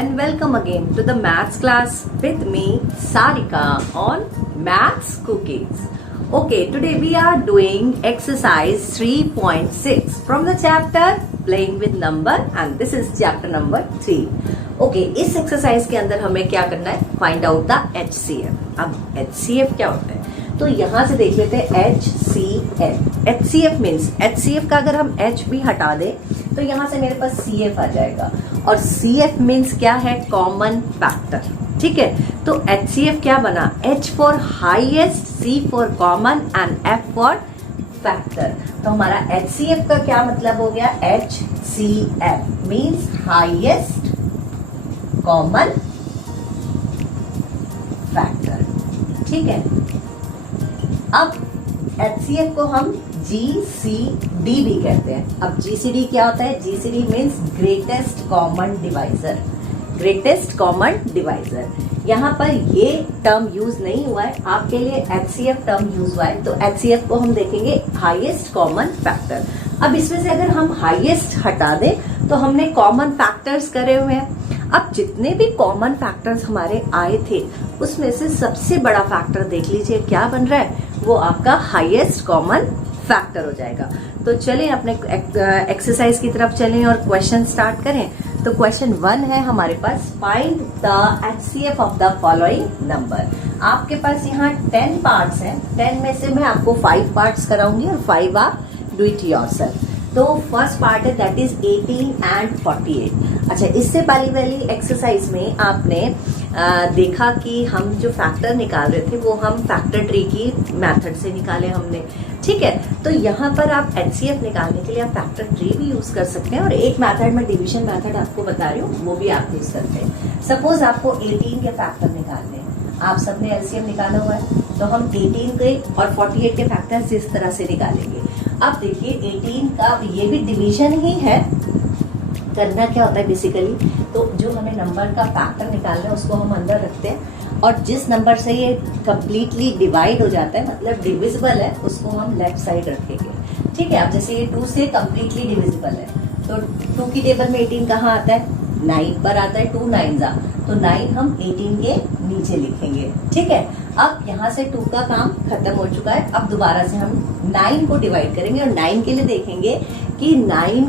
and welcome again to the maths class with me Sarika on Maths Cookies. Okay, today we are doing exercise 3.6 from the chapter Playing with Number and this is chapter number 3. Okay, इस exercise के अंदर हमें क्या करना है? Find out the HCF. अब HCF क्या होता है? तो यहाँ से देख लेते हैं HCF. HCF मीन्स HCF का अगर हम H भी हटा दें तो यहाँ से मेरे पास CF आ जाएगा और CF मीन्स क्या है? Common factor. ठीक है, तो HCF क्या बना? H for highest, C for common and F for factor. तो हमारा HCF का क्या मतलब हो गया? HCF means highest common factor. ठीक है, अब HCF को हम GCD भी कहते हैं. अब GCD क्या होता है? GCD means greatest common divisor. Greatest common divisor. यहाँ पर ये टर्म यूज नहीं हुआ है, आपके लिए HCF टर्म यूज हुआ है. तो HCF को हम देखेंगे हाईएस्ट कॉमन फैक्टर. अब इसमें से अगर हम हाईएस्ट हटा दें तो हमने कॉमन फैक्टर्स करे हुए हैं. अब जितने भी कॉमन फैक्टर्स हमारे आए थे उसमें से सबसे बड़ा फैक्टर देख लीजिए क्या बन रहा है? वो आपका हाईएस्ट कॉमन फैक्टर हो जाएगा. तो चलें अपने एक्सरसाइज की तरफ चलें और क्वेश्चन स्टार्ट करें. तो क्वेश्चन 1 है हमारे पास, find the HCF of the following number. आपके पास यहाँ 10 पार्ट्स हैं. 10 में से मैं आपको 5 पार्ट्स कराऊंगी और 5 आप डू इट योरसेल्फ. तो फर्स्ट पार्ट है दैट इज 18 एंड 48. अच्छा, इससे पहली वाली एक्सरसाइज में आपने देखा कि हम जो फैक्टर निकाल रहे थे वो हम फैक्टर ट्री की मेथड से निकाले हमने. ठीक है, तो यहाँ पर आप HCF निकालने के लिए आप फैक्टर ट्री भी यूज कर सकते हैं और एक मेथड में डिवीजन मेथड आपको बता रही हूँ वो भी आप यूज करते हैं. सपोज आपको 18 के फैक्टर निकालने हैं, आप सबने LCM निकाला हुआ है तो हम 18 के और 48 के फैक्टर्स इस तरह से निकालेंगे. अब देखिए 18 का ये भी डिवीजन ही है. करना क्या होता है बेसिकली, तो जो हमें नंबर का फैक्टर निकालना है उसको हम अंदर रखते हैं और जिस नंबर से ये कंप्लीटली डिवाइड हो जाता है मतलब डिविजिबल है उसको हम लेफ्ट साइड रखेंगे. ठीक है, अब जैसे ये 2 से कंप्लीटली डिविजिबल है तो 2 की टेबल में 18 कहाँ आता है? 9 पर आता है. 2 9 जा तो 9 हम 18 के नीचे लिखेंगे. ठीक है, अब यहाँ से 2 का काम खत्म हो चुका है. अब दोबारा से हम 9 को डिवाइड करेंगे और 9 के लिए देखेंगे कि 9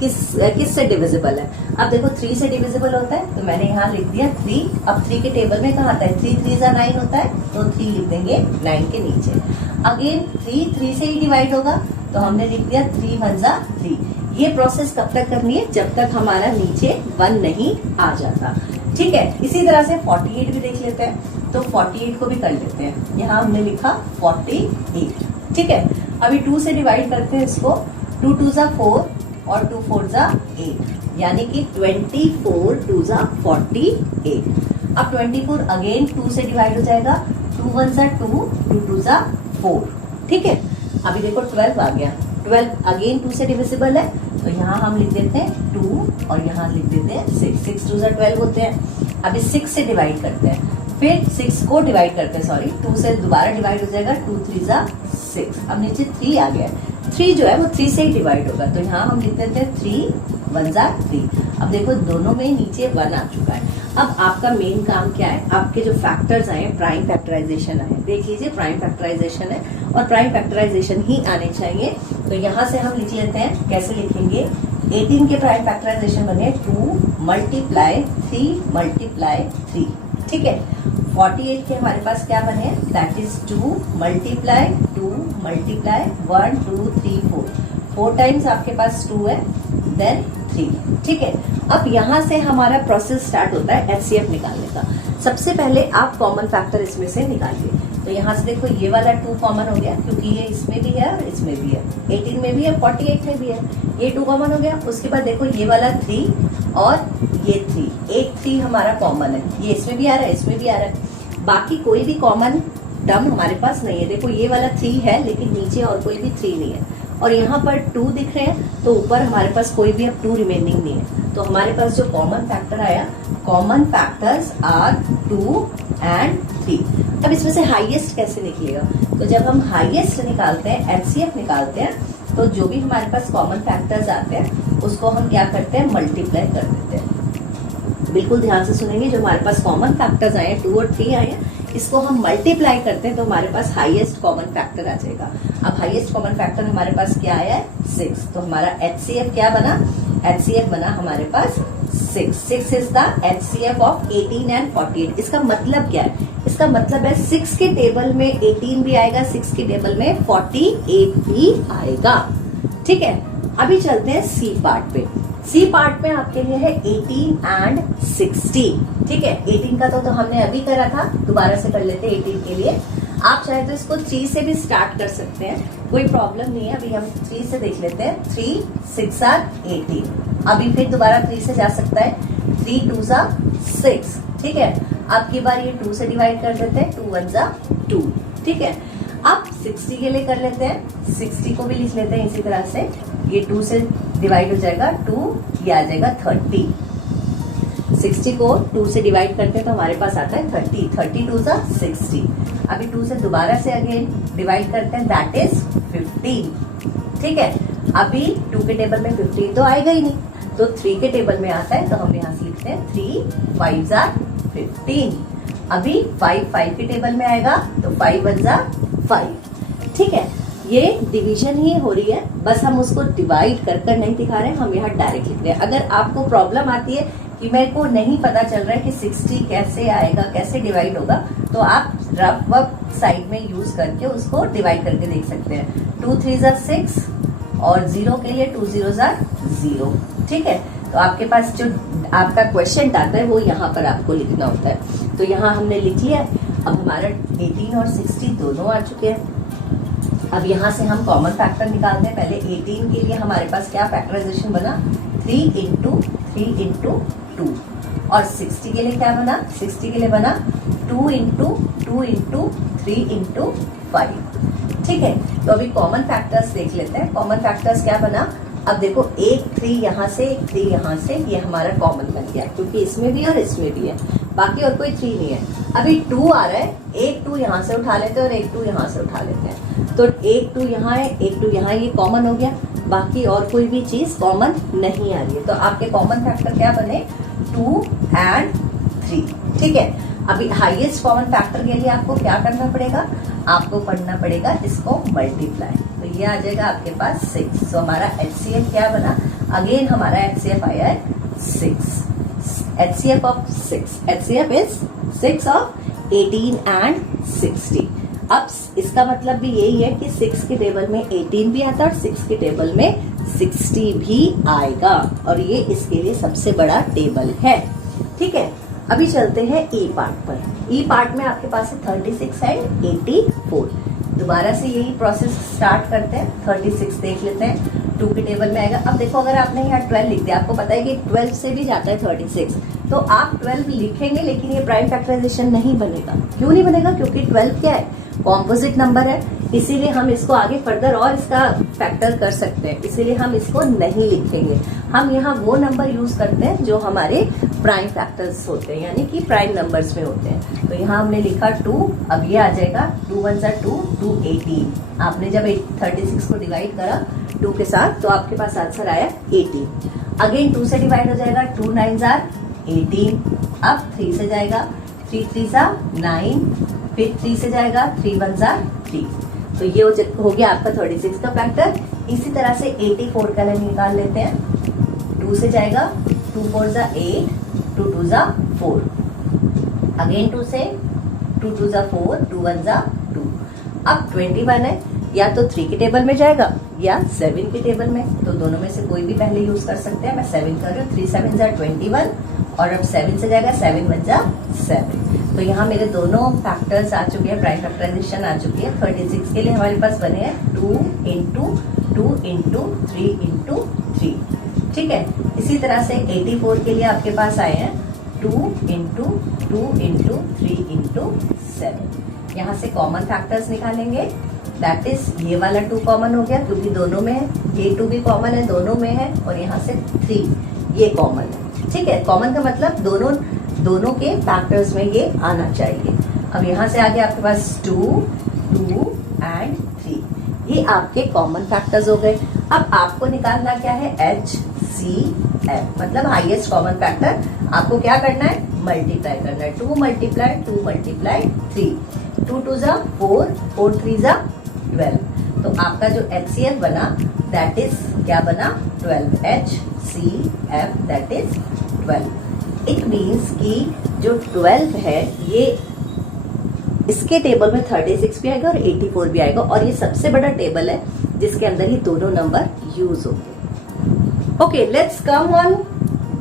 किस से डिविजिबल है. अब देखो 3 से डिविजिबल होता है तो मैंने यहाँ लिख दिया 3. अब 3 के टेबल में कहाँ आता है? 3 3 जा 9 होता है तो 3 लिख देंगे 9 के नीचे. अगेन 3 से ही डिवाइड होगा तो हमने लिख दिया 3 1 जा 3. ये प्रोसेस कब तक करनी है? जब तक हमारा नीचे 1 नहीं आ जाता. ठीक है, इसी तरह से 48 भी देख लेते हैं. तो 48 को भी कर लेते हैं. यहाँ हमने लिखा 48. ठीक है, अभी 2 से डिवाइड करते हैं इसको. 2 2 जा 4 और 2 4 जा 8 यानी कि 24 2 जा 48. अब 24 अगेन 2 से डिवाइड हो जाएगा. 2 1 जा 2, 2 2 जा 4. ठीक है, अभी देखो 12 आ गया. 12 अगेन 2 से डिविजिबल है तो यहाँ हम लिख देते हैं 2 और यहाँ लिख देते हैं 6. 6 2 जा 12 होते हैं. अभी 6 से डिवाइड करते हैं, फिर 6 को डिवाइड करते हैं, सॉरी 2 से दोबारा डिवाइड हो जाएगा. 2 3 जा 6. अब नीचे 3 आ गया. 3 जो है वो 3 से ही डिवाइड होगा तो यहाँ हम लिख देते हैं 3 1 जा 3. अब देखो दोनों में नीचे 1 आ चुका है. अब आपका मेन काम क्या है? आपके जो फैक्टर्स आए प्राइम फैक्टराइजेशन आए. देख लीजिए प्राइम फैक्टराइजेशन है और प्राइम फैक्टराइजेशन ही आने चाहिए. तो यहाँ से हम लिख लेते हैं. कैसे लिखेंगे? 18 के प्राइम फैक्टराइजेशन बने 2 मल्टीप्लाई 3 मल्टीप्लाई 3. ठीक है, 48 के हमारे पास क्या बने? That is 2 multiply 2 multiply 1 2 3 4. 4 times आपके पास 2 है देन 3. ठीक है, अब यहाँ से हमारा प्रोसेस स्टार्ट होता है HCF निकालने का. सबसे पहले आप कॉमन फैक्टर इसमें से निकालिए. तो यहाँ से देखो ये वाला 2 कॉमन हो गया क्योंकि ये इसमें भी है और इसमें भी है. 18 में भी है 48 में भी है. ये 2 कॉमन हो गया. उसके बाद देखो ये वाला 3 और ये 3. एक 3 हमारा कॉमन है. ये इसमें भी आ रहा है इसमें भी आ रहा है. बाकी कोई भी कॉमन टर्म हमारे पास नहीं है. देखो ये वाला 3 है लेकिन नीचे और कोई भी 3 नहीं है और यहाँ पर 2 दिख रहे हैं तो ऊपर हमारे पास कोई भी अब 2 रिमेनिंग नहीं है. तो हमारे पास जो कॉमन फैक्टर आया, कॉमन फैक्टर्स आर 2 एंड 3. अब इसमें से हाईएस्ट कैसे निकलेगा? तो जब हम हाईएस्ट निकालते हैं HCF निकालते हैं तो जो भी हमारे पास कॉमन फैक्टर्स आते हैं उसको हम क्या करते हैं? मल्टीप्लाई कर देते हैं. बिल्कुल ध्यान से सुनेंगे। जो हमारे पास कॉमन फैक्टर्स आए हैं 2 और 3 आए हैं, इसको हम मल्टीप्लाई करते हैं तो हमारे पास हाईएस्ट कॉमन फैक्टर आ जाएगा। अब हाईएस्ट कॉमन फैक्टर हमारे पास क्या आया है 6, तो हमारा HCF क्या बना, HCF बना हमारे पास 6। 6 is the HCF of 18 and 48। इसका मतलब क्या है, इसका मतलब है 6 के टेबल में 18 भी आएगा, 6 के टेबल में 48 भी आएगा। ठीक है, अभी चलते हैं सी पार्ट पे। सी पार्ट में आपके लिए है 18 एंड 60। ठीक है, 18 का तो हमने अभी करा था, दोबारा से कर लेते हैं 18 के लिए। आप चाहे तो इसको 3 से भी स्टार्ट कर सकते हैं, कोई प्रॉब्लम नहीं है। अभी हम 3 से देख लेते हैं। 3 6 आर 18। अभी फिर दोबारा 3 से जा सकता है। 3 2 जा 6। ठीक है, अब की बार ये 2 से डिवाइड कर देते हैं। 2 1 जा 2। ठीक है, अब 60 के लिए कर लेते हैं। 60 को भी लिख लेते हैं इसी तरह से। ये 2 से डिवाइड हो जाएगा 2, ये आ जाएगा 30। 60 को 2 से डिवाइड करते हैं तो हमारे पास आता है 30। 30 2 जा 60। अभी 2 से दोबारा से अगेन डिवाइड करते हैं, दैट इज 15। ठीक है, अभी 2 के टेबल में 15 तो आएगा ही नहीं, तो 3 के टेबल में आता है, तो हम यहाँ से लिखते हैं 3 5 जा 15। अभी 5 5 के टेबल में आएगा, तो 5 1 जा 5। ठीक है, ये डिवीजन ही हो रही है, बस हम उसको डिवाइड कर कर नहीं दिखा रहे हैं, हम यहाँ डायरेक्ट लिख रहे हैं। अगर आपको प्रॉब्लम आती है कि मेरे को नहीं पता चल रहा है कि 60 कैसे आएगा, कैसे डिवाइड होगा, तो आप रफ वर्क साइड में यूज करके उसको डिवाइड करके देख सकते हैं। 2 3 जा 6 और 0 के लिए 2 0 जा 0। ठीक है, तो आपके पास जो आपका क्वेश्चन आता है वो यहाँ पर आपको लिखना होता है। तो यहाँ हमने लिख लिया। अब हमारा 18 और 60 दोनों आ चुके हैं। अब यहाँ से हम कॉमन फैक्टर निकालते हैं। पहले 18 के लिए हमारे पास क्या फैक्टराइजेशन बना, 3 इंटू 3 इंटू 2। और 60 के लिए क्या बना, 60 के लिए बना 2 इंटू 2 इंटू 3 इंटू 5। ठीक है, तो अभी कॉमन फैक्टर्स देख लेते हैं। कॉमन फैक्टर्स क्या बना, अब देखो एक 3 यहाँ से, एक 3 यहाँ से, ये हमारा कॉमन बन गया क्योंकि इसमें भी और इसमें भी है, बाकी और कोई 3 नहीं है। अभी 2 आ रहा है, एक 2 यहाँ से उठा लेते हैं और एक 2 यहाँ से उठा लेते हैं, तो एक 2 यहाँ है, एक 2 यहाँ, ये कॉमन हो गया। बाकी और कोई भी चीज कॉमन नहीं आ रही है, तो आपके कॉमन फैक्टर क्या बने, 2 एंड 3। ठीक है, अभी हाईएस्ट कॉमन फैक्टर के लिए आपको क्या करना पड़ेगा, आपको पढ़ना पड़ेगा इसको मल्टीप्लाई, तो ये आ जाएगा आपके पास 6। तो हमारा HCF क्या बना, अगेन हमारा HCF आया है 6। HCF of 6, HCF is 6 of 18 and 60। अब इसका मतलब भी यही है कि 6 के टेबल में 18 भी आता है और 6 के टेबल में 60 भी आएगा, और ये इसके लिए सबसे बड़ा टेबल है। ठीक है, अभी चलते हैं ई पार्ट पर। ई पार्ट में आपके पास है 36 एंड 84। दोबारा से यही प्रोसेस स्टार्ट करते हैं। 36 देख लेते हैं, 2 के टेबल में आएगा। अब देखो, अगर आपने यहाँ 12 लिख दिया, आपको पता है कि 12 से भी जाता है 36, तो आप 12 लिखेंगे लेकिन ये प्राइम फैक्टराइजेशन नहीं बनेगा। क्यों नहीं बनेगा, क्योंकि 12 क्या है, कॉम्पोजिट नंबर है, इसीलिए हम इसको आगे फर्दर और इसका फैक्टर कर सकते हैं, इसीलिए हम इसको नहीं लिखेंगे। हम यहाँ वो नंबर यूज करते हैं जो हमारे प्राइम फैक्टर्स होते हैं, यानी कि प्राइम नंबर्स में होते हैं। तो यहाँ हमने लिखा 2, अब ये आ जाएगा 2 1 जा 2, 2 18। आपने जब 36 को डिवाइड करा 2 के साथ, तो आपके पास आंसर आया 18। अगेन 2 से डिवाइड हो जाएगा, 2 9 जा 18। अब 3 से जाएगा, 3 3 जा 9, फिर 3 से जाएगा, 3 1 जा 3। तो ये हो गया आपका 36 का फैक्टर। इसी तरह से 84 का निकाल लेते हैं। 2 से जाएगा, 2 4 जा 8, 2 2 जा 4। अगेन 2 से, 2 2 जा 4, 2 1 जा 2। अब 21 है, या तो 3 के टेबल में जाएगा या 7 के टेबल में, तो दोनों में से कोई भी पहले यूज कर सकते हैं। मैं 7 कर रही हूँ। 3 7 जा 21, और अब 7 से जाएगा, 7 1 जा 7। तो यहाँ मेरे दोनों फैक्टर्स आ चुके हैं, प्राइम फैक्टराइजेशन आ चुकी है। 36 के लिए हमारे पास बने हैं 2 इंटू 2 इंटू 3 इंटू 3। ठीक है, इसी तरह से 84 के लिए आपके पास आए हैं 2 इंटू 2 इंटू 3 इंटू 7। यहाँ से कॉमन फैक्टर्स निकालेंगे, दैट इज ये वाला 2 कॉमन हो गया क्योंकि दोनों में है, ये 2 भी कॉमन है, दोनों में है, और यहाँ से 3 ये कॉमन है। ठीक है, कॉमन का मतलब दोनों के फैक्टर्स में ये आना चाहिए। अब यहाँ से आगे आपके पास 2 2 एंड 3, ये आपके कॉमन फैक्टर्स हो गए। अब आपको निकालना क्या है, HCF। एफ, मतलब हाईएस्ट कॉमन फैक्टर आपको क्या करना है, मल्टीप्लाई करना है। 2 मल्टीप्लाई 2 मल्टीप्लाई 3, 2 2 जा 4, 4 3 जा 12। तो आपका जो HCF बना दैट इज क्या बना, 12, HCF that is 12। It means कि जो 12 है ये इसके टेबल में 36 भी आएगा और 84 भी आएगा, और ये सबसे बड़ा टेबल है जिसके अंदर ही दोनों नंबर यूज होंगे। Okay, let's come on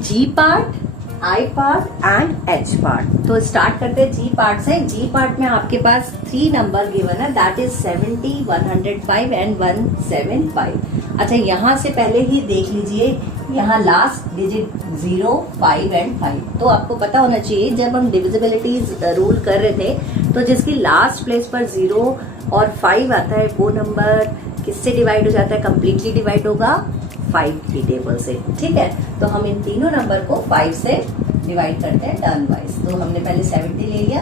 G part, I part and H part. तो स्टार्ट करते हैं जी पार्ट से। जी पार्ट में आपके पास 3 नंबर गिवन है दैट इज 70, 105 एंड 175। अच्छा, यहाँ से पहले ही देख लीजिए, यहाँ लास्ट डिजिट 0, 5 एंड 5। तो आपको पता होना चाहिए जब हम डिविजिबिलिटी रूल कर रहे थे तो जिसकी लास्ट प्लेस पर 0 और 5 आता है वो नंबर किससे डिवाइड हो जाता है, कंप्लीटली डिवाइड होगा 5 की टेबल से। ठीक है, तो हम इन तीनों नंबर को 5 से डिवाइड करते हैं टर्न वाइज। तो हमने पहले 70 ले लिया,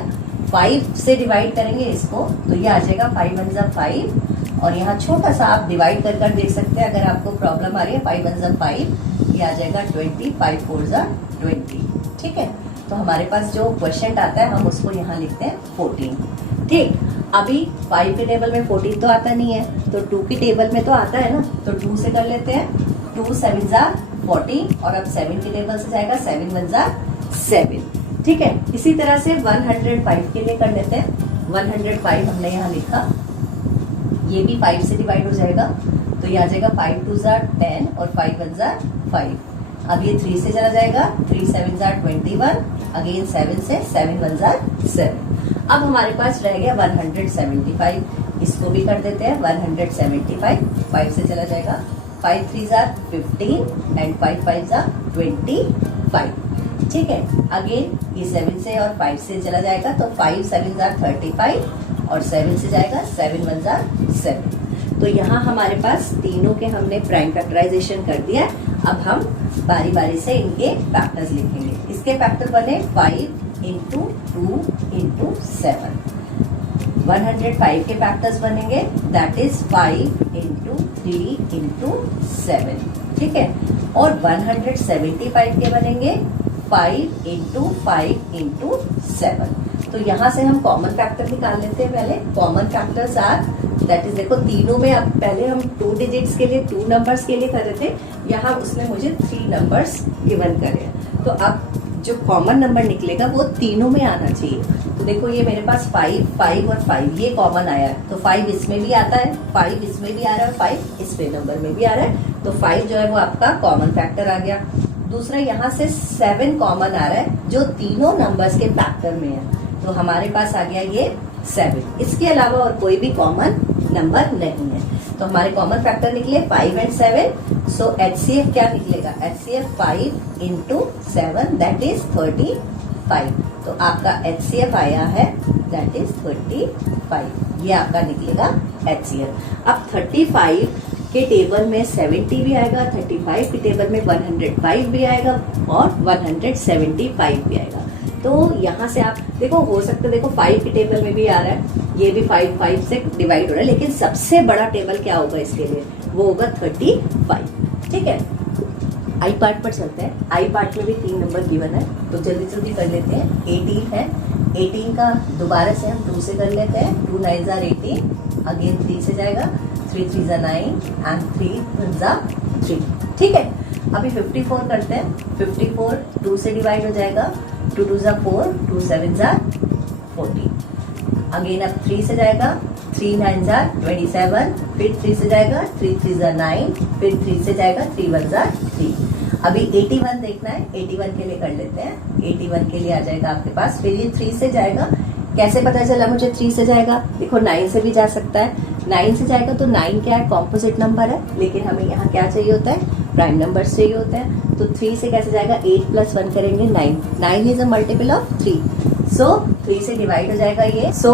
5 से डिवाइड करेंगे इसको तो ये आ जाएगा 5 1 जा 5, और यहाँ छोटा सा आप डिवाइड कर देख सकते हैं अगर आपको प्रॉब्लम आ रही है। 5 1 जा 5, ये आ जाएगा 20, 5 4 जा 20। ठीक है, तो हमारे पास जो क्वेश्चन आता है हम उसको यहाँ लिखते हैं 14। ठीक, अभी 5 के टेबल में 14 तो आता नहीं है, तो 2 की टेबल में तो आता है ना, तो 2 से कर लेते हैं। 2 7 जा 14, और अब 7 की टेबल से जाएगा 7 1 जा 7। ठीक है, इसी तरह से 105 के लिए कर लेते हैं। 105 हमने यहाँ लिखा, ये भी 5 से डिवाइड हो जाएगा, तो ये आ जाएगा 5 2 जा 10 और 5 1 जा 5। अब ये 3 से चला जाएगा, 3 7 जा 21, अगेन 7 से 7 1 जा 7। अब हमारे पास रह गया 175, इसको भी कर देते हैं 175। 5 से चला जाएगा, 5 3 जा 15 एंड 5 5 जा 25। ठीक है, अगेन ये 7 से और 5 से चला जाएगा, तो 5 7 जा 35 और 7 से जाएगा 7 1 जा 7। तो यहाँ हमारे पास तीनों के हमने प्राइम फैक्टराइजेशन कर दिया। अब हम बारी बारी से इनके फैक्टर्स लिखेंगे। इसके फैक्टर बने 5 इंटू 2 इंटू 7। 105 के फैक्टर्स बनेंगे दैट इज 5 इंटू 3 इंटू 7। ठीक है, और 175 के बनेंगे 5 इंटू 5 इंटू 7। तो यहाँ से हम कॉमन फैक्टर निकाल लेते हैं। पहले common factors are that is, देखो तीनों में अब पहले हम 2 डिजिट्स के लिए 2 नंबर्स के लिए कर रहे थे, यहाँ उसने मुझे 3 नंबर्स गिवन करे। तो अब जो कॉमन नंबर निकलेगा वो तीनों में आना चाहिए। तो देखो ये मेरे पास 5 5 और 5 ये कॉमन आया है, तो 5 इसमें भी आता है, 5 इसमें भी आ रहा है, 5 इस पे नंबर में भी आ रहा है, तो 5 जो है वो आपका कॉमन फैक्टर आ गया। दूसरा यहाँ से 7 कॉमन आ रहा है जो तीनों नंबर्स के फैक्टर में है, तो हमारे पास आ गया ये 7। इसके अलावा और कोई भी कॉमन नंबर नहीं है, तो हमारे कॉमन फैक्टर निकले 5 एंड 7। सो HCF क्या निकलेगा, HCF 5 इंटू 7 दैट इज 35। तो आपका HCF आया है दैट इज 35, ये आपका निकलेगा HCF। अब 35 के टेबल में 70 भी आएगा, 35 के टेबल में 105 भी आएगा और 175 भी आएगा। तो यहाँ से आप देखो, हो सकता है देखो 5 के टेबल में भी आ रहा है, ये भी 5 से डिवाइड हो रहा है, लेकिन सबसे बड़ा टेबल क्या होगा इसके लिए, वो होगा 35। ठीक है, आई पार्ट पर चलते हैं। आई पार्ट में भी 3 नंबर गिवन है, तो जल्दी जल्दी कर लेते हैं। 18 है, 18 का दोबारा से हम 2 से कर लेते हैं। 2 9 जा 18, अगेन 3 से जाएगा, 3 3 जा 9 एंड 3 1 जा 3। ठीक है, अभी 54 करते हैं। 54 2 से डिवाइड हो जाएगा, 2 2 जा 4, 2 7 जा 14। अगेन अब 3 से जाएगा, 3 9 जा 27, फिर 3 से जाएगा, 3 3 जा 9, फिर 3 से जाएगा, 3 1 जा 3। अभी 81 देखना है, 81 के लिए कर लेते हैं। 81 के लिए आ जाएगा आपके पास, फिर ये 3 से जाएगा। कैसे पता चला मुझे 3 से जाएगा, देखो 9 से भी जा सकता है। 9 से जाएगा तो 9 क्या है, कॉम्पोजिट नंबर है, लेकिन हमें यहाँ क्या चाहिए होता है, प्राइम नंबर चाहिए होता है। तो 3 से कैसे जाएगा, 8 प्लस 1 करेंगे 9, 9 इज अ मल्टीपल ऑफ 3, सो 3 से डिवाइड हो जाएगा ये। सो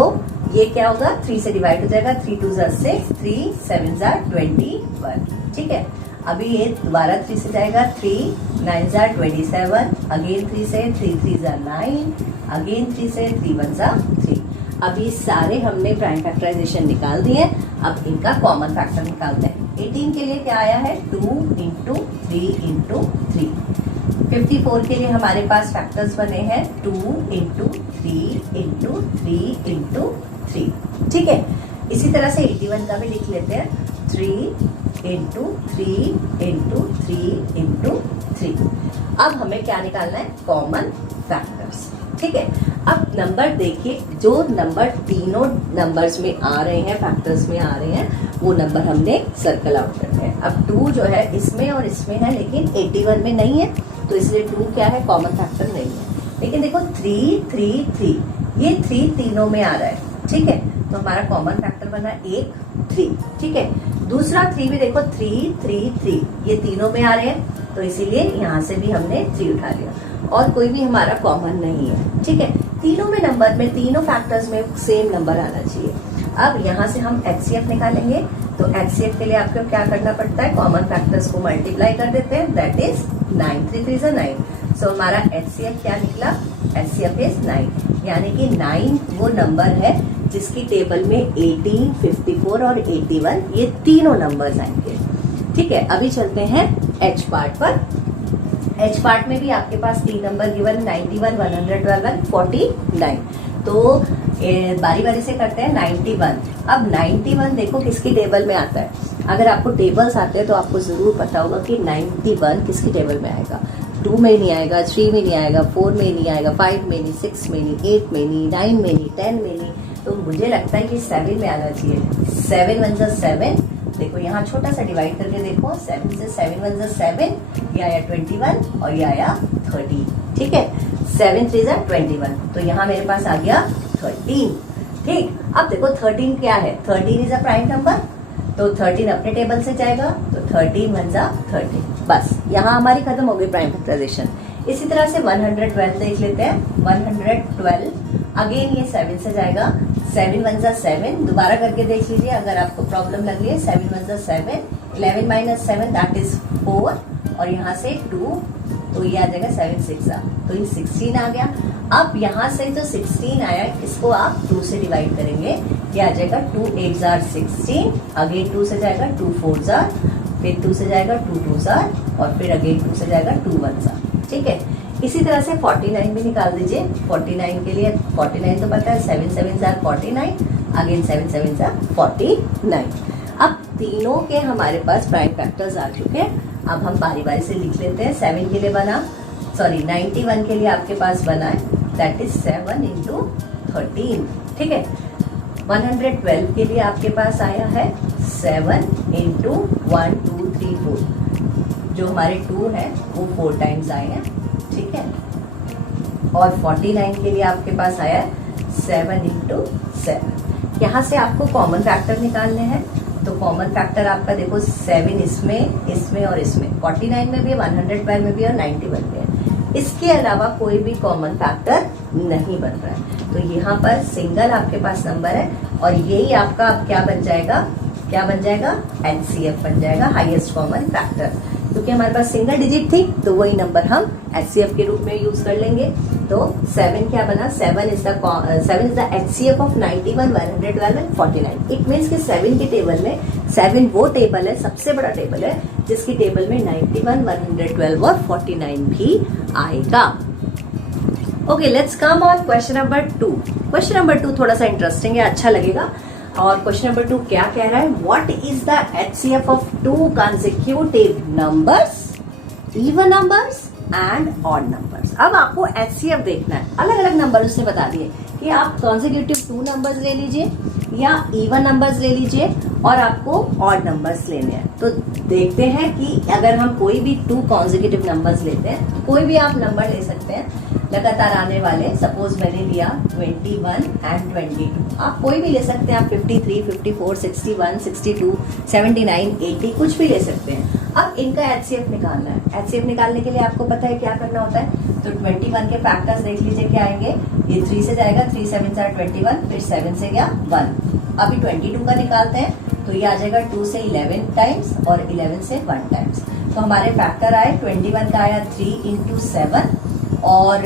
ये क्या होगा, 3 से डिवाइड हो जाएगा, 3 2 जा 6, 3 7 जा 21। ठीक है, अभी ये दोबारा 3 से जाएगा, 3 9 जा 27, अगेन 3 से, 3 3 जा 9, अगेन 3 से, 3 1 जा 3। अभी सारे हमने प्राइम फैक्टराइजेशन निकाल दिए, अब इनका कॉमन फैक्टर निकालते हैं। 18 के लिए क्या आया है, 2 इंटू 3 इंटू 3। 54 के लिए हमारे पास फैक्टर्स बने हैं 2 इंटू 3 इंटू 3 इंटू 3, ठीक है। इसी तरह से 81 का भी लिख लेते हैं 3 इंटू 3 इंटू 3 इंटू 3। अब हमें क्या निकालना है, कॉमन फैक्टर्स, ठीक है। अब नंबर देखिए, जो नंबर तीनों नंबर्स में आ रहे हैं, फैक्टर्स में आ रहे हैं, वो नंबर हमने सर्कल आउट करते हैं। अब 2 जो है इसमें और इसमें है, लेकिन 81 में नहीं है, तो इसलिए 2 क्या है, कॉमन फैक्टर नहीं है। लेकिन देखो 3 3 3, ये 3 तीनों में आ रहा है, ठीक है, तो हमारा कॉमन फैक्टर बना 1 3, ठीक है। दूसरा 3 भी देखो 3 3 3, ये तीनों में आ रहे हैं, तो इसीलिए यहाँ से भी हमने 3 उठा लिया, और कोई भी हमारा कॉमन नहीं है, ठीक है। तीनों में नंबर में, तीनों फैक्टर्स में सेम नंबर आना चाहिए। अब यहाँ से हम HCF निकालेंगे, तो HCF के लिए आपको क्या करना पड़ता है, कॉमन फैक्टर्स को मल्टीप्लाई कर देते हैं, दैट इज 9 3 3 9। सो हमारा HCF क्या निकला, HCF इज 9, यानी कि 9 वो नंबर है जिसकी टेबल में 18, 54 और 81 ये तीनों नंबर्स आएंगे, ठीक है। अभी चलते हैं H पार्ट पर। H पार्ट में भी आपके पास 3 नंबर गिवन, 91, 112, 49। तो बारी बारी से करते हैं 91। अब 91 देखो किसकी टेबल में आता है, अगर आपको टेबल्स आते हैं तो आपको जरूर पता होगा कि 91 किसकी टेबल में आएगा। 2 में नहीं आएगा, 3 में नहीं आएगा, 4 में नहीं आएगा, 5 में नहीं, 6 में नहीं, 8 में नहीं, 9 में नहीं, 10 में नहीं, तो मुझे लगता है कि 7 में आना चाहिए। 7 1 जा 7, देखो यहाँ छोटा सा डिवाइड करके देखो, 7 से 7 1 जा 7, ये आया 21 और ये आया 30, ठीक है। 7 3 जा 21, तो यहाँ मेरे पास आ गया 13, ठीक। अब देखो 13 क्या है, 13 इज अ प्राइम नंबर, तो 13 अपने टेबल से जाएगा, तो 13 1 जा 30, बस यहाँ हमारी खत्म हो गई प्राइम फैक्टराइजेशन। इसी तरह से 112 देख लेते हैं, 112 अगेन ये 7 से जाएगा, 7 1 जा 7, दोबारा करके देख लीजिए अगर आपको प्रॉब्लम लग रही है। 7 1 जा 7, 11 माइनस 7 दैट इज 4, और यहाँ से 2, तो ये आ जाएगा 7 6 जा, तो ये 16 आ गया। अब यहाँ से जो 16 आया इसको आप 2 से डिवाइड करेंगे, ये आ जाएगा 2 8 जार 16, अगेन 2 से जाएगा 2 4 जार, फिर 2 से जाएगा 2 2 जार, और फिर अगेन 2 से जाएगा 2 1 जार, ठीक है। इसी तरह से 49 भी निकाल दीजिए। 49 के लिए 49 तो पता है, 7 7 जार 49, अगेन 7 7 जार 49। अब तीनों के हमारे पास प्राइम फैक्टर्स आ चुके हैं। अब हम बारी बारी से लिख लेते हैं। 7 के लिए बना, सॉरी 91 के लिए आपके पास बना है, दैट इज 7 इंटू 13, ठीक है। 112 के लिए आपके पास आया है 7 इंटू 1 2 3 4, जो हमारे 2 है वो 4 टाइम्स आए हैं, ठीक है। और 49 के लिए आपके पास आया है 7 इंटू 7। यहाँ से आपको कॉमन फैक्टर निकालने हैं, तो कॉमन फैक्टर आपका देखो 7 इसमें, इसमें और इसमें, 49 में भी, 112 में भी और 91 में है। इसके अलावा कोई भी कॉमन फैक्टर नहीं बन रहा है, तो यहाँ पर सिंगल आपके पास नंबर है, और यही आपका अब क्या बन जाएगा, क्या बन जाएगा, HCF बन जाएगा, हाईएस्ट कॉमन फैक्टर। क्योंकि हमारे पास सिंगल डिजिट थी, तो वही नंबर हम HCF के रूप में यूज कर लेंगे। तो 7 क्या बना, 7 is the HCF of 91, 112 and 49। It means कि 7 की टेबल में, 7 वो टेबल है, सबसे बड़ा टेबल है, जिसकी टेबल में 91, 112 और 49 भी आएगा। Okay, let's come on question number 2। Question number 2 थोड़ा सा इंटरेस्टिंग है, अच्छा लगेगा। और क्वेश्चन नंबर 2 क्या कह रहा है, what is the HCF of 2 consecutive numbers, even numbers and odd numbers. अब आपको HCF देखना है, अलग अलग नंबर उससे बता दिए कि आप कंसेक्यूटिव 2 नंबर्स ले लीजिए या इवन नंबर्स ले लीजिए, और आपको ऑड नंबर्स लेने हैं। तो देखते हैं कि अगर हम कोई भी 2 कंसेक्यूटिव नंबर्स लेते हैं, कोई भी आप नंबर ले सकते हैं लगातार आने वाले, सपोज मैंने लिया 21 एंड 22, आप कोई भी ले सकते हैं, आप 53, 54, 61, 62, 79, 80 कुछ भी ले सकते हैं। अब इनका HCF निकालना है। HCF निकालने के लिए आपको पता है क्या करना होता है, तो 21 के फैक्टर्स देख लीजिए क्या आएंगे, ये 3 से जाएगा, 3 7 जा 21, फिर 7 से गया 1। अभी 22 का निकालते हैं, तो ये आ जाएगा 2 से 11 टाइम्स और 11 से 1 टाइम्स। तो हमारे फैक्टर आए, 21 का आया 3 इंटू 7, और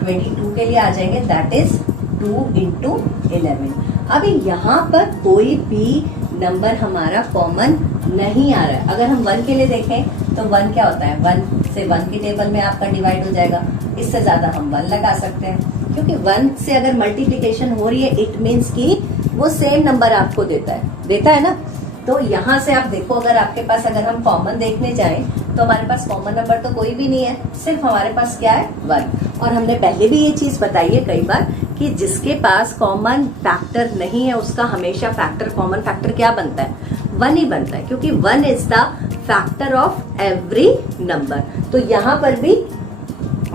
22 के लिए आ जाएंगे दैट इज 2 इंटू 11। अभी यहाँ पर कोई भी नंबर हमारा कॉमन नहीं आ रहा है। अगर हम 1 के लिए देखें तो 1 क्या होता है, 1 से 1 की टेबल में आपका डिवाइड हो जाएगा। इससे ज्यादा हम 1 लगा सकते हैं, क्योंकि 1 से अगर मल्टीप्लीकेशन हो रही है इट मीन्स कि वो सेम नंबर आपको देता है ना। तो यहाँ से आप देखो, अगर आपके पास, अगर हम कॉमन देखने जाएं तो हमारे पास कॉमन नंबर तो कोई भी नहीं है, सिर्फ हमारे पास क्या है, 1। और हमने पहले भी ये चीज बताई है कई बार कि जिसके पास कॉमन फैक्टर नहीं है उसका हमेशा कॉमन फैक्टर क्या बनता है, 1 ही बनता है, क्योंकि 1 is the factor of every number. तो यहाँ पर भी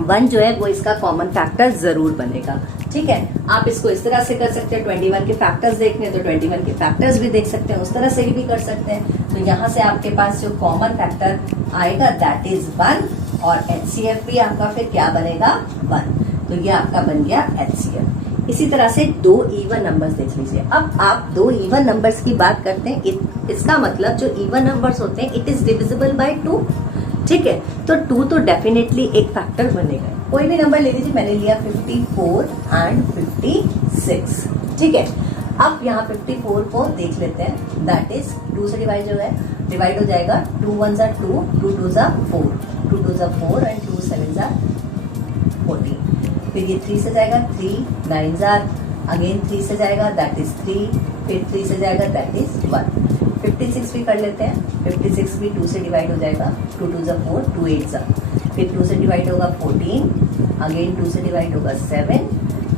1 जो है वो इसका कॉमन फैक्टर जरूर बनेगा। ठीक है, आप इसको इस तरह से कर सकते हैं, 21 के फैक्टर्स देखने तो 21 के फैक्टर्स भी देख सकते हैं, उस तरह से भी कर सकते हैं। तो यहाँ से आपके पास जो कॉमन फैक्टर आएगा दैट इज 1, और HCF भी आपका फिर क्या बनेगा, 1। तो ये आपका बन गया HCF। इसी तरह से 2 इवन नंबर्स देख लीजिए। अब आप 2 इवन नंबर्स की बात करते हैं, इसका मतलब जो इवन नंबर्स होते हैं इट इज डिविजिबल बाय 2। ठीक है, तो 2 तो डेफिनेटली एक फैक्टर बनेगा। कोई भी नंबर ले लीजिए, मैंने लिया 54 एंड 56। ठीक है, अब यहाँ 54 को देख लेते हैं, दैट इज 2 से डिवाइड हो जाएगा। 2 1 जा 2, 2 2 जा 4, 2 2 जा 4 एंड 2 7 जा 14। फिर ये 3 से जाएगा, 3 9 जा, अगेन 3 से जाएगा दैट इज 3, फिर 3 से जाएगा दैट इज 1। 56 भी कर लेते हैं, 56 भी 2 से डिवाइड हो जाएगा, 2 2 जा 4, 2 8 जा, फिर 2 से डिवाइड होगा 14, अगेन 2 से डिवाइड होगा 7,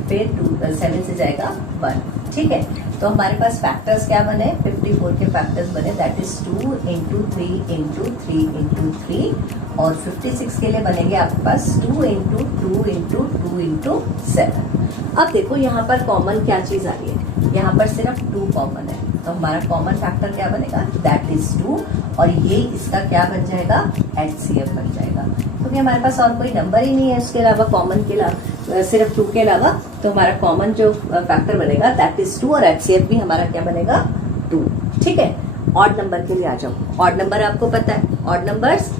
फिर 7 से जाएगा 1। ठीक है, तो हमारे पास फैक्टर्स क्या बने, 54 के फैक्टर्स बने that is 2 into 3 into 3 into 3, और 56 के लिए बनेंगे आपके पास 2 इंटू 2 इंटू 2 इंटू 7। अब देखो यहाँ पर कॉमन क्या चीज आ रही है, यहाँ पर सिर्फ 2 कॉमन है, तो हमारा कॉमन फैक्टर क्या बनेगा, दैट इज 2, और ये इसका क्या बन जाएगा, HCF बन जाएगा, क्योंकि हमारे पास और कोई नंबर ही नहीं है उसके अलावा, कॉमन के अलावा, सिर्फ 2 के अलावा। तो हमारा कॉमन जो फैक्टर बनेगा दैट इज 2, और HCF भी हमारा क्या बनेगा, 2। ठीक है, ऑड नंबर के लिए आ जाओ। ऑड नंबर आपको पता है, odd numbers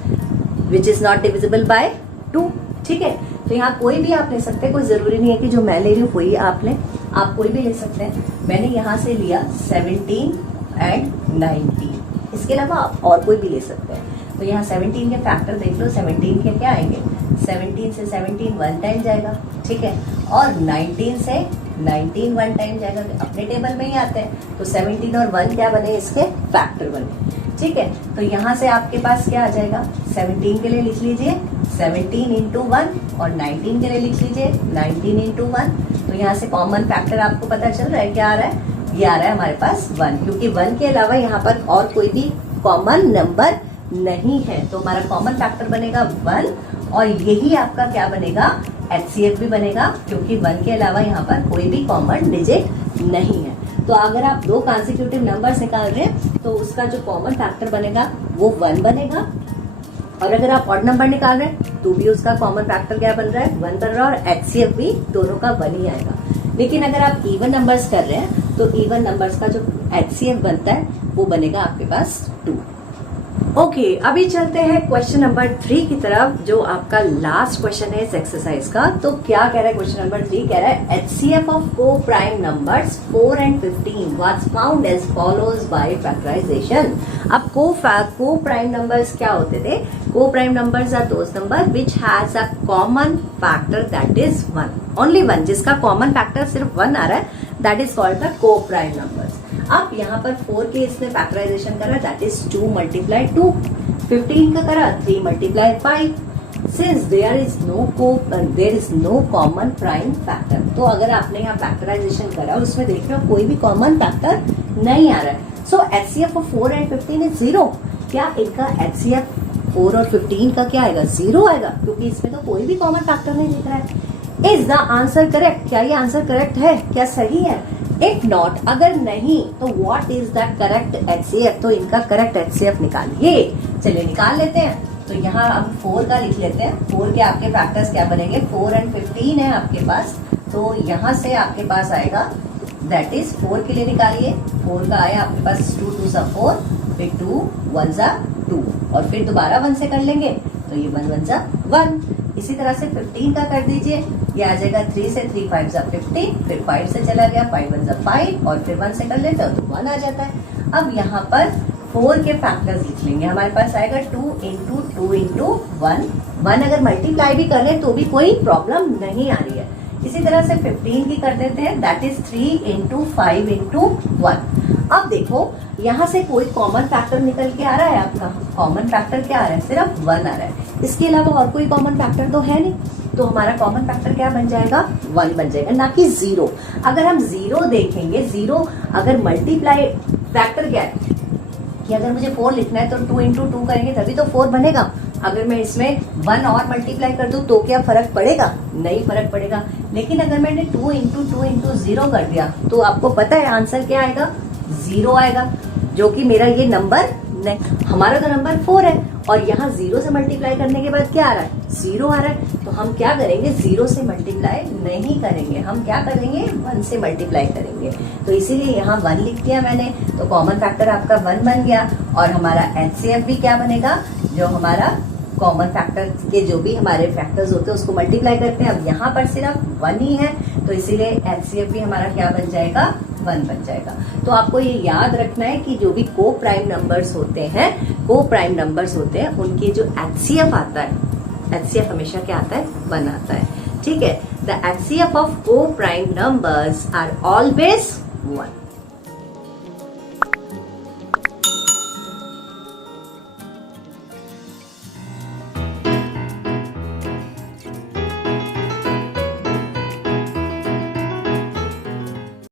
which is not divisible by 2। ठीक है, तो यहाँ कोई भी आप ले सकते हैं, कोई जरूरी नहीं है कि जो मैं ले रही हूँ वही आप लें, आप कोई भी ले सकते हैं। मैंने यहाँ से लिया 17 एंड 19, इसके अलावा आप और कोई भी ले सकते हैं। तो यहाँ 17 के फैक्टर देख लो, 17 के क्या आएंगे, 17 से 17 1 टाइम जाएगा। ठीक है, और 19 से 19 1 टाइम जाएगा, अपने टेबल में ही आते हैं। तो 17 और 1 क्या बने, इसके फैक्टर बने। ठीक है, तो यहाँ से आपके पास क्या आ जाएगा, 17 के लिए लिख लीजिए 17 इंटू 1, और 19 के लिए लिख लीजिए 19 इंटू 1। तो यहाँ से कॉमन फैक्टर आपको पता चल रहा है क्या आ रहा है, ये आ रहा है हमारे पास 1, क्योंकि 1 के अलावा यहाँ पर और कोई भी कॉमन नंबर नहीं है। तो हमारा कॉमन फैक्टर बनेगा 1, और यही आपका क्या बनेगा, HCF भी बनेगा, क्योंकि 1 के अलावा यहाँ पर कोई भी कॉमन डिजिट नहीं है। तो अगर आप 2 कॉन्सिक्यूटिव नंबर्स निकाल रहे हैं तो उसका जो कॉमन फैक्टर बनेगा वो 1 बनेगा, और अगर आप ऑड नंबर निकाल रहे हैं तो भी उसका कॉमन फैक्टर क्या बन रहा है, 1 बन रहा है, और HCF भी दोनों का 1 ही आएगा। लेकिन अगर आप इवन नंबर्स कर रहे हैं तो इवन नंबर्स का जो HCF बनता है वो बनेगा आपके पास 2। ओके, अभी चलते हैं क्वेश्चन नंबर 3 की तरफ, जो आपका लास्ट क्वेश्चन है इस एक्सरसाइज का। तो क्या कह रहा है क्वेश्चन नंबर 3, कह रहा है HCF of coprime numbers 4 and 15 was found as follows by factorisation. अब को प्राइम नंबर्स क्या होते थे, coprime numbers are those number which has a common factor that is 1, only 1, जिसका common factor सिर्फ 1 आ रहा है, that is called the coprime numbers. अब यहाँ पर 4 के इसने फैक्टराइजेशन करा, दैट इज 2 मल्टीप्लाई 2, 15 का करा 3 multiply 5, since there is no common prime factor. तो अगर आपने यहाँ फैक्टराइजेशन करा उसमें देख रहे हो कोई भी कॉमन फैक्टर नहीं आ रहा है, सो HCF ऑफ 4 and 15 इज 0। क्या इनका HCF 4 और 15 का क्या आएगा, 0 आएगा, क्योंकि इसमें तो कोई भी कॉमन फैक्टर नहीं दिख रहा है। इज द आंसर करेक्ट, क्या ये आंसर करेक्ट है, क्या सही है? इफ नॉट, अगर नहीं तो what is the correct HCF, तो इनका करेक्ट HCF निकालिए। चलिए निकाल लेते हैं। तो यहाँ हम 4 का लिख लेते हैं, 4 के आपके फैक्टर्स क्या बनेंगे, 4 and 15 है आपके पास, तो यहाँ से आपके पास आएगा दैट इज 4 के लिए निकालिए, 4 का आया आपके पास 2 2 जा 4, फिर 2 1 जा 2, और फिर दोबारा 1 से कर लेंगे तो ये 1 1 जा 1। इसी तरह से 15 का कर दीजिए, ये आ जाएगा 3 से 3 5 जा 15, फिर 5 से चला गया 5 1 जा 5, और फिर 1 से कर लेते हो तो 1 आ जाता है। अब यहाँ पर 4 के फैक्टर्स लिख लेंगे। हमारे पास आएगा 2 इंटू 2 इंटू 1। 1 अगर मल्टीप्लाई भी कर ले तो भी कोई प्रॉब्लम नहीं आ रही है। इसी तरह से 15 की कर देते हैं, दैट इज 3 इंटू 5 इंटू 1। अब देखो यहाँ से कोई कॉमन फैक्टर निकल के आ रहा है आपका। कॉमन फैक्टर क्या आ रहा है? सिर्फ 1 आ रहा है। इसके अलावा और कोई कॉमन फैक्टर तो है नहीं, तो हमारा कॉमन फैक्टर क्या बन जाएगा? 1 बन जाएगा, ना कि 0। अगर हम 0 देखेंगे, 0 अगर मल्टीप्लाई फैक्टर क्या है कि अगर मुझे 4 लिखना है तो 2 इंटू 2 करेंगे तभी तो 4 बनेगा। अगर मैं इसमें 1 और मल्टीप्लाई कर दूं तो क्या फर्क पड़ेगा? नहीं फर्क पड़ेगा। लेकिन अगर मैंने 2 इंटू 2 इंटू 0 कर दिया तो आपको पता है आंसर क्या आएगा? 0 आएगा, जो कि मेरा ये नंबर नहीं, हमारा तो नंबर 4 है और यहाँ 0 से मल्टीप्लाई करने के बाद क्या आ रहा है? 0 आ रहा है। तो हम क्या करेंगे? 0 से मल्टीप्लाई नहीं करेंगे, हम क्या करेंगे? 1 से मल्टीप्लाई करेंगे। तो इसीलिए यहाँ 1 लिख दिया मैंने, तो कॉमन फैक्टर आपका 1 बन गया। और हमारा एचसीएफ भी क्या बनेगा? जो हमारा कॉमन फैक्टर के जो भी हमारे फैक्टर्स होते हैं उसको मल्टीप्लाई करते हैं। अब यहाँ पर सिर्फ 1 ही है, तो इसीलिए एचसीएफ भी हमारा क्या बन जाएगा? 1 बन जाएगा। तो आपको ये याद रखना है कि जो भी को प्राइम नंबर्स होते हैं, उनके जो एचसीएफ आता है, एचसीएफ हमेशा क्या आता है? 1 आता है। ठीक है, the HCF of coprime numbers are always 1।